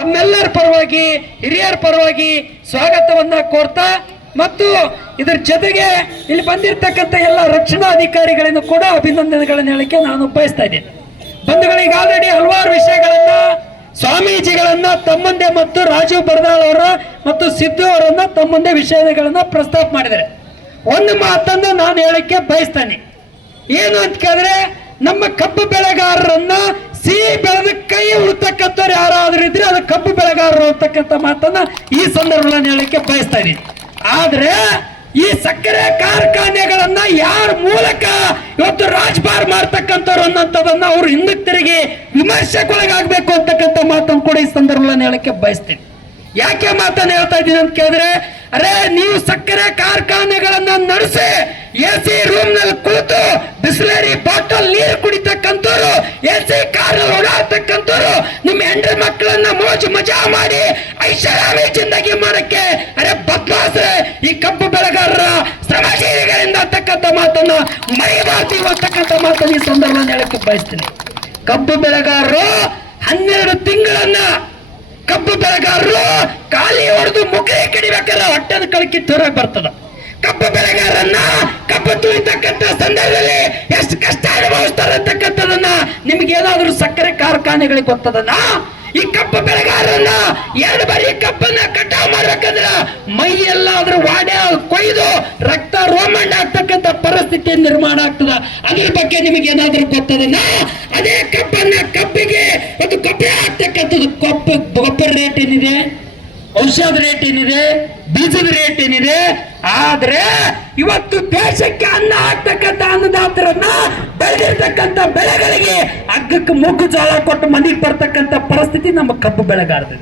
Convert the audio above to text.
ತಮ್ಮೆಲ್ಲರ ಪರವಾಗಿ ಹಿರಿಯರ ಪರವಾಗಿ ಸ್ವಾಗತವನ್ನ ಕೋರ್ತಾ ಮತ್ತು ಇದರ ಜೊತೆಗೆ ಇಲ್ಲಿ ಬಂದಿರತಕ್ಕಂತ ಎಲ್ಲ ರಕ್ಷಣಾ ಅಧಿಕಾರಿಗಳನ್ನು ಕೂಡ ಅಭಿನಂದನೆಗಳನ್ನು ಹೇಳಕ್ಕೆ ನಾನು ಬಯಸ್ತಾ ಇದ್ದೇನೆ. ಬಂಧುಗಳಿಗೆ ಆಲ್ರೆಡಿ ಹಲವಾರು ವಿಷಯಗಳನ್ನ ಸ್ವಾಮೀಜಿಗಳನ್ನ ತಮ್ಮಂದೆ ಮತ್ತು ರಾಜೀವ್ ಬರ್ದಾಳ್ ಅವರ ಮತ್ತು ಸಿದ್ದು ಅವರನ್ನ ತಮ್ಮಂದೆ ವಿಷಯಗಳನ್ನ ಪ್ರಸ್ತಾಪ ಮಾಡಿದ್ದಾರೆ. ಒಂದು ಮಾತನ್ನ ನಾನು ಹೇಳಕ್ಕೆ ಬಯಸ್ತೇನೆ. ಏನು ಅಂತ ಕೇಳಿದ್ರೆ, ನಮ್ಮ ಕಬ್ಬು ಬೆಳೆಗಾರರನ್ನ ಸಿಹಿ ಬೆಳೆದ ಕೈ ಉಳ್ತಕ್ಕಂಥವ್ರು ಯಾರಾದ್ರೂ ಇದ್ರೆ ಅದು ಕಬ್ಬು ಬೆಳೆಗಾರರು ಅಂತಕ್ಕಂಥ ಮಾತನ್ನ ಈ ಸಂದರ್ಭದಲ್ಲಿ ಹೇಳಕ್ಕೆ ಬಯಸ್ತಾ ಇದ್ದೀನಿ. ಆದ್ರೆ ಈ ಸಕ್ಕರೆ ಕಾರ್ಖಾನೆಗಳನ್ನ ಯಾರ ಮೂಲಕ ಇವತ್ತು ರಾಜಭಾರ ಮಾಡ್ತಕ್ಕಂಥವ್ರು ಅನ್ನೋಂಥದನ್ನ ಅವ್ರು ಹಿಂದಕ್ಕೆ ತಿರುಗಿ ವಿಮರ್ಶೆಗೊಳಗಾಗಬೇಕು ಅಂತಕ್ಕಂಥ ಮಾತನ್ನು ಕೂಡ ಈ ಸಂದರ್ಭದಲ್ಲಿ ಹೇಳಕ್ಕೆ ಬಯಸ್ತೀನಿ. ಯಾಕೆ ಮಾತನ್ನು ಹೇಳ್ತಾ ಇದ್ದೀನಿ ಅಂತ ಕೇಳಿದ್ರೆ, ಅರೆ ನೀವು ಸಕ್ಕರೆ ಕಾರ್ಖಾನೆಗಳನ್ನ ನಡೆಸಿ ಎಸಿ ರೂಮ್ ನಲ್ಲಿ ಕುಳಿತು ಬಿಸ್ಲರಿ ಬಾಟಲ್ ನೀರು ಕುಡಿತಕ್ಕಂಥವ್ರು, ಎಸಿ ಕಾರ್ ಓಡಾಡ್ತಕ್ಕಂಥವ್ರು, ನಿಮ್ಮ ಹೆಂಡ್ರ ಮಕ್ಕಳನ್ನ ಮೋಜು ಮಜಾ ಮಾಡಿ ಐಷಾರಾಮಿ ಜಿಂದಗಿ ಮಾಡಕ್ಕೆ ಅರೆ ಬದ್ಮಾಸ್ರೆ ಈ ಕಬ್ಬು ಬೆಳೆಗಾರರ ಶ್ರಮಜೀವಿಗಳಿಂದ ಅಂತಕ್ಕಂಥ ಮಾತನ್ನ ಮರೆಯಬಾರ್ದು ಅಂತಕ್ಕಂಥ ಮಾತನ್ನು ಈ ಸಂದರ್ಭದಲ್ಲಿ ಹೇಳಕ್ಕೆ ಬಯಸ್ತೀನಿ. ಕಬ್ಬು ಬೆಳೆಗಾರರು 12 ತಿಂಗಳನ್ನ ಕಬ್ಬು ಬೆಳೆಗಾರರು ಖಾಲಿ ಹೊಡೆದು ಮುಖೇ ಕಡಿಬೇಕಾದ್ರೆ ಹೊಟ್ಟೆದ ಕಳಕಿ ಹೊರಗೆ ಬರ್ತದ. ಕಬ್ಬು ಬೆಳೆಗಾರನ್ನ ಕಬ್ಬು ತುಳಿತಕ್ಕಂಥ ಸಂದರ್ಭದಲ್ಲಿ ಎಷ್ಟು ಕಷ್ಟ ಅನುಭವಿಸ್ತಾರೆ ಅಂತಕ್ಕಂಥದನ್ನ ನಿಮ್ಗೆ ಏನಾದ್ರೂ ಸಕ್ಕರೆ ಕಾರ್ಖಾನೆಗಳಿಗೆ ಗೊತ್ತದನ್ನ? ಈ ಕಬ್ಬು ಬೆಳೆಗಾರರನ್ನ 2 ಬಾರಿ ಕಬ್ಬನ್ನ ಕಟಾವು ಮಾಡ್ಬೇಕಂದ್ರ ಮೈ ಎಲ್ಲಾದ್ರೂ ವಾಡೆ ಕೊಯ್ದು ರಕ್ತ ರೋಮಂಡ ಆಗ್ತಕ್ಕಂಥ ಪರಿಸ್ಥಿತಿ ನಿರ್ಮಾಣ ಆಗ್ತದ. ಅದ್ರ ಬಗ್ಗೆ ನಿಮಗೆ ಏನಾದ್ರೂ ಗೊತ್ತದನ್ನ? ಅದೇ ಕಬ್ಬಿಗೆ ಒಂದು ಗೊಬ್ಬರ ಆಗ್ತಕ್ಕಂಥದ್ದು ಗೊಬ್ಬರ ರೇಟ್ ಏನಿದೆ, ಔಷಧ ರೇಟ್ ಏನಿದೆ, ಬೀಜದ ರೇಟ್ ಏನಿದೆ. ಆದ್ರೆ ಇವತ್ತು ದೇಶಕ್ಕೆ ಅನ್ನ ಹಾಕ್ತಕ್ಕಂಥ ಅನ್ನದಾತರನ್ನ ಬೆಳೆದಿರ್ತಕ್ಕಂಥ ಬೆಳೆಗಳಿಗೆ ಅಗ್ಗಕ್ಕೆ ಮೂಗು ಜಾಳ ಕೊಟ್ಟು ಮನೆಗೆ ಬರ್ತಕ್ಕಂಥ ಪರಿಸ್ಥಿತಿ ನಮ್ಮ ಕಬ್ಬು ಬೆಳೆಗಾರದಿದೆ.